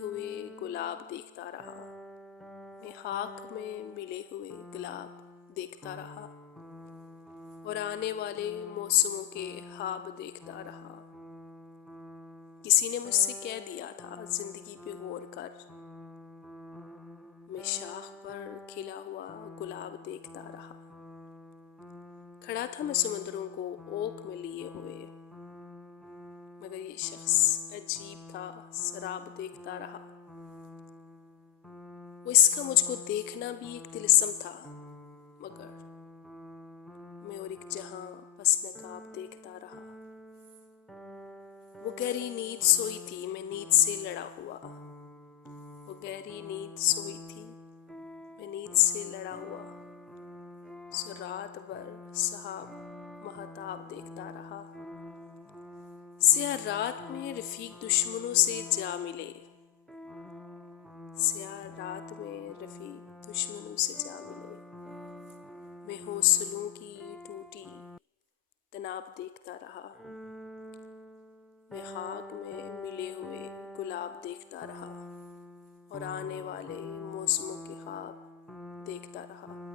ہوئے گلاب دیکھتا رہا، میں خاک میں ملے ہوئے گلاب دیکھتا رہا اور آنے والے موسموں کے خواب دیکھتا رہا۔ کسی نے مجھ سے کہہ دیا تھا زندگی پہ غور کر، میں شاخ پر کھلا ہوا گلاب دیکھتا رہا۔ کھڑا تھا میں سمندروں کو اوک میں لیے ہوئے، مگر یہ شخص عجیب تھا، سراب دیکھتا رہا۔ وہ اس کا مجھ کو دیکھنا بھی ایک طلسم تھا، مگر میں اور ایک جہاں پس نقاب دیکھتا رہا۔ وہ گہری نیند سوئی تھی، میں نیند سے لڑا ہوا۔ وہ گہری نیند سوئی تھی، میں نیند سے لڑا ہوا۔ سو رات بھر صاحب مہتاب دیکھتا رہا۔ سیاہ رات میں رفیق دشمنوں سے جا ملے، سیاہ رات میں رفیق دشمنوں سے جا ملے۔ میں حوصلوں کی ٹوٹی تناب دیکھتا رہا، میں خاک میں ملے ہوئے گلاب دیکھتا رہا اور آنے والے موسموں کے خواب دیکھتا رہا۔